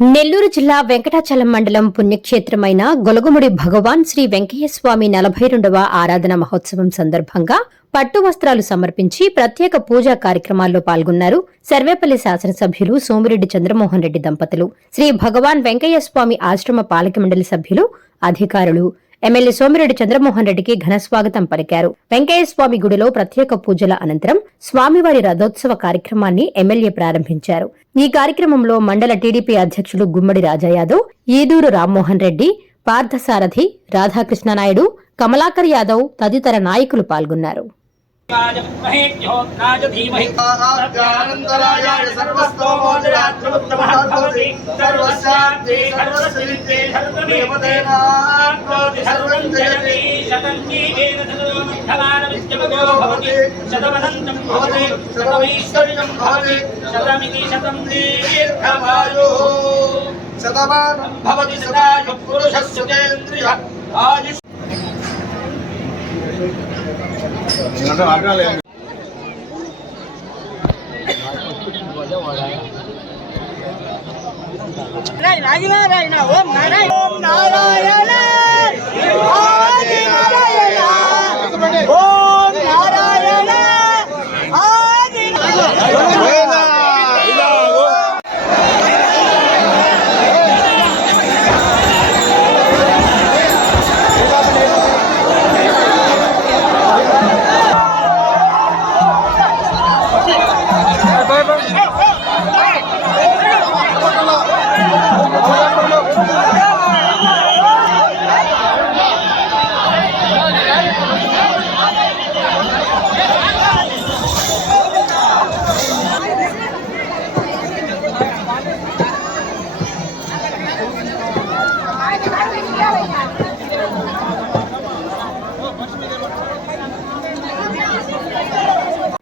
నెల్లూరు జిల్లా వెంకటాచలం మండలం పుణ్యక్షేత్రమైన గొలగముడి భగవాన్ శ్రీ వెంకయ్య స్వామి నలభై రెండవ ఆరాధన మహోత్సవం సందర్భంగా పట్టు వస్త్రాలు సమర్పించి ప్రత్యేక పూజా కార్యక్రమాల్లో పాల్గొన్నారు సర్వేపల్లి శాసనసభ్యులు సోమిరెడ్డి చంద్రమోహన్ రెడ్డి దంపతులు. శ్రీ భగవాన్ వెంకయ్య స్వామి ఆశ్రమ పాలక మండలి సభ్యులు అధికారులు. ఎమ్మెల్యే సోమిరెడ్డి చంద్రమోహన్ రెడ్డికి ఘన స్వాగతం పలికారు. వెంకయ్య స్వామి గుడిలో ప్రత్యేక పూజల అనంతరం స్వామివారి రథోత్సవ కార్యక్రమాన్ని ఎమ్మెల్యే ప్రారంభించారు. ఈ కార్యక్రమంలో మండల టీడీపీ అధ్యక్షులు గుమ్మడి రాజా యాదవ్ ఈదూరు రామ్మోహన్ రెడ్డి పార్థసారథి రాధాకృష్ణ నాయుడు కమలాకర్ యాదవ్ తదితర నాయకులు పాల్గొన్నారు. మహేజ్యోత్నాయ శతమనంతం భవతి శతమైశ్వర్యం భవతి శతమితి శతం దీర్ఘమాయుః శతమానం భవతి సదాయు పురుషస్సుతేంద్రియ ఆయుష్ నారాయణ ఓం నారాయణ ఓం నారాయణ Yeah.